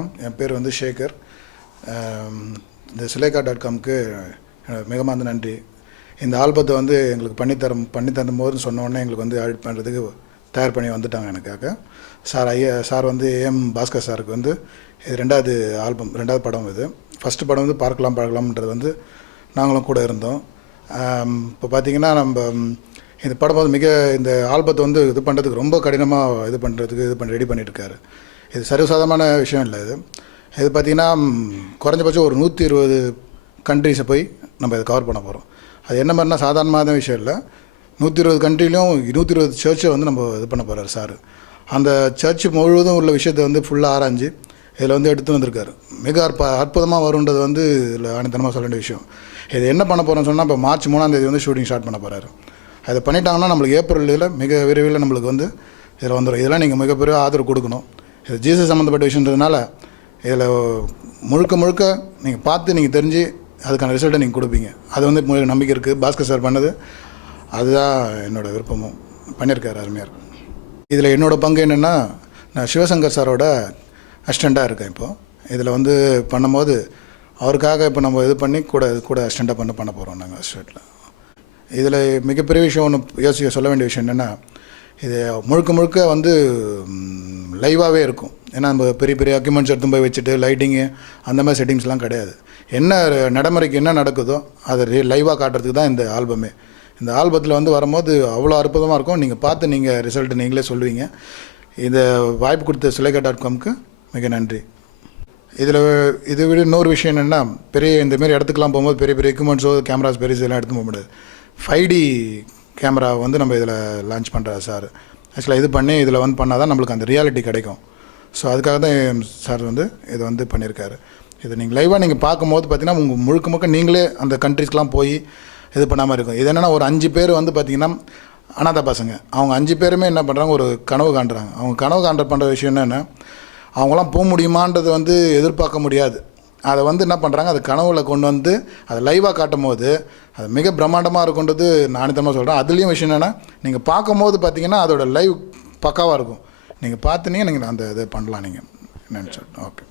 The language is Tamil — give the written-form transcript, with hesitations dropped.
என் பேர் வந்து சேகர். இந்த சுலேகா.comக்கு மிகமார்ந்த நன்றி. இந்த ஆல்பத்தை வந்து எங்களுக்கு பண்ணி போதுன்னு சொன்னோடனே எங்களுக்கு வந்து எடிட் பண்ணுறதுக்கு தயார் பண்ணி வந்துட்டாங்க எனக்காக. சார் வந்து ஏஎம் பாஸ்கர் சாருக்கு வந்து இது ரெண்டாவது படம். இது ஃபஸ்ட்டு படம் வந்து பார்க்கலாம்ன்றது வந்து நாங்களும் கூட இருந்தோம். இப்போ பார்த்திங்கன்னா நம்ம இந்த படம் வந்து இந்த ஆல்பத்தை வந்து இது பண்ணுறதுக்கு ரொம்ப கடினமாக ரெடி பண்ணியிருக்காரு. இது சர்வசாதாரணமான விஷயம் இல்லை. இது பார்த்திங்கன்னா குறைஞ்சபட்சம் ஒரு 120 கண்ட்ரிஸை போய் நம்ம இதை கவர் பண்ண போகிறோம். அது என்ன மாதிரினா சாதாரணமான விஷயம் இல்லை. 120 கண்ட்ரிலையும் 120 சர்ச்சை வந்து நம்ம இது பண்ண போகிறார் சார். அந்த சர்ச்சு முழுவதும் உள்ள விஷயத்தை வந்து ஃபுல்லாக ஆராய்ஞ்சு இதில் வந்து எடுத்து வந்திருக்காரு. மிக அற்புதமாக வருன்றது வந்து இதில் ஆணித்தனமாக சொல்ல வேண்டிய விஷயம். இது என்ன பண்ண போகிறோன்னு சொன்னால் இப்போ மார்ச் 3ஆம் தேதி வந்து ஷூட்டிங் ஸ்டார்ட் பண்ண போகிறாரு. அதை பண்ணிட்டாங்கன்னா நம்மளுக்கு ஏப்ரலில் மிக விரைவில் நம்மளுக்கு வந்து இதில் வந்துடும். இதெல்லாம் நீங்கள் மிகப்பெரிய ஆதரவு கொடுக்கணும். இது ஜீசஸ் சம்மந்தப்பட்ட விஷயன்றதுனால இதில் முழுக்க நீங்கள் பார்த்து நீங்கள் தெரிஞ்சு அதுக்கான ரிசல்ட்டை நீங்கள் கொடுப்பீங்க. அது வந்து நம்பிக்கை இருக்குது. பாஸ்கர் சார் பண்ணது அதுதான் என்னோடய விருப்பமும் பண்ணியிருக்காரு. அருமையாக இருக்கும். இதில் என்னோடய பங்கு என்னென்னா, நான் சிவசங்கர் சாரோட அசிஸ்டண்ட்டாக இருக்கேன். இப்போது இதில் வந்து பண்ணும்போது அவருக்காக இப்போ நம்ம இது பண்ணி கூட அசிஸ்டண்ட்டாக பண்ண போகிறோம் நாங்கள் அசிஸ்டண்ட்டில். இதில் மிகப்பெரிய விஷயம் ஒன்று சொல்ல வேண்டிய விஷயம் என்னென்னா, இது முழுக்க வந்து லைவாகவே இருக்கும். ஏன்னா நம்ம பெரிய அக்யூமெண்ட்ஸ் எடுத்து போய் வச்சுட்டு லைட்டிங்கு அந்த மாதிரி செட்டிங்ஸ்லாம் கிடையாது. என்ன நடைமுறைக்கு என்ன நடக்குதோ அதை லைவாக காட்டுறதுக்கு தான் இந்த ஆல்பமே. இந்த ஆல்பத்தில் வந்து வரும்போது அவ்வளோ அற்புதமாக இருக்கும். நீங்கள் பார்த்து நீங்கள் ரிசல்ட்டு நீங்களே சொல்லுவீங்க. இதை வாய்ப்பு கொடுத்த சுலேகா.comக்கு மிக நன்றி. இதை விட இன்னொரு விஷயம் என்னென்னா, இந்தமாரி இடத்துக்குலாம் போகும்போது பெரிய எக்யூப்மெண்ட்ஸோ கேமராஸ் இதெல்லாம் எடுத்து போக முடியாது. 5D கேமரா வந்து நம்ம இதில் லான்ச் பண்ணுறாரு சார். ஆக்சுவலாக இது பண்ணி இதில் வந்து பண்ணால் தான் நம்மளுக்கு அந்த ரியாலிட்டி கிடைக்கும். ஸோ அதுக்காக தான் சார் வந்து இதை வந்து பண்ணியிருக்காரு. இது நீங்கள் லைவாக நீங்கள் பார்க்கும்போது பார்த்தீங்கன்னா உங்கள் முழுக்க நீங்களே அந்த கண்ட்ரிஸ்க்கெலாம் போய் இது பண்ணாமல் இருக்கும். இது என்னென்னா, ஒரு 5 பேர் வந்து பார்த்திங்கன்னா அனாதை பசங்க. அவங்க 5 பேருமே என்ன பண்ணுறாங்க, ஒரு கனவு காண்றாங்க. அவங்க கனவு பண்ணுற விஷயம் என்னென்னா, அவங்களாம் போக முடியுமான்றது வந்து எதிர்பார்க்க முடியாது. அதை வந்து என்ன பண்ணுறாங்க, அது கனவுல கொண்டு வந்து அதை லைவாக காட்டும் போது அது மிக பிரம்மாண்டமாக இருக்குன்றது நானித்தமாக சொல்கிறேன். அதுலேயும் விஷயம் என்னென்னா, நீங்கள் பார்க்கும்போது பார்த்தீங்கன்னா அதோட லைவ் பக்காவாக இருக்கும். நீங்கள் பார்த்துனீங்க நீங்கள் அந்த இதை பண்ணலாம். நீங்கள் நினச்சோம். ஓகே.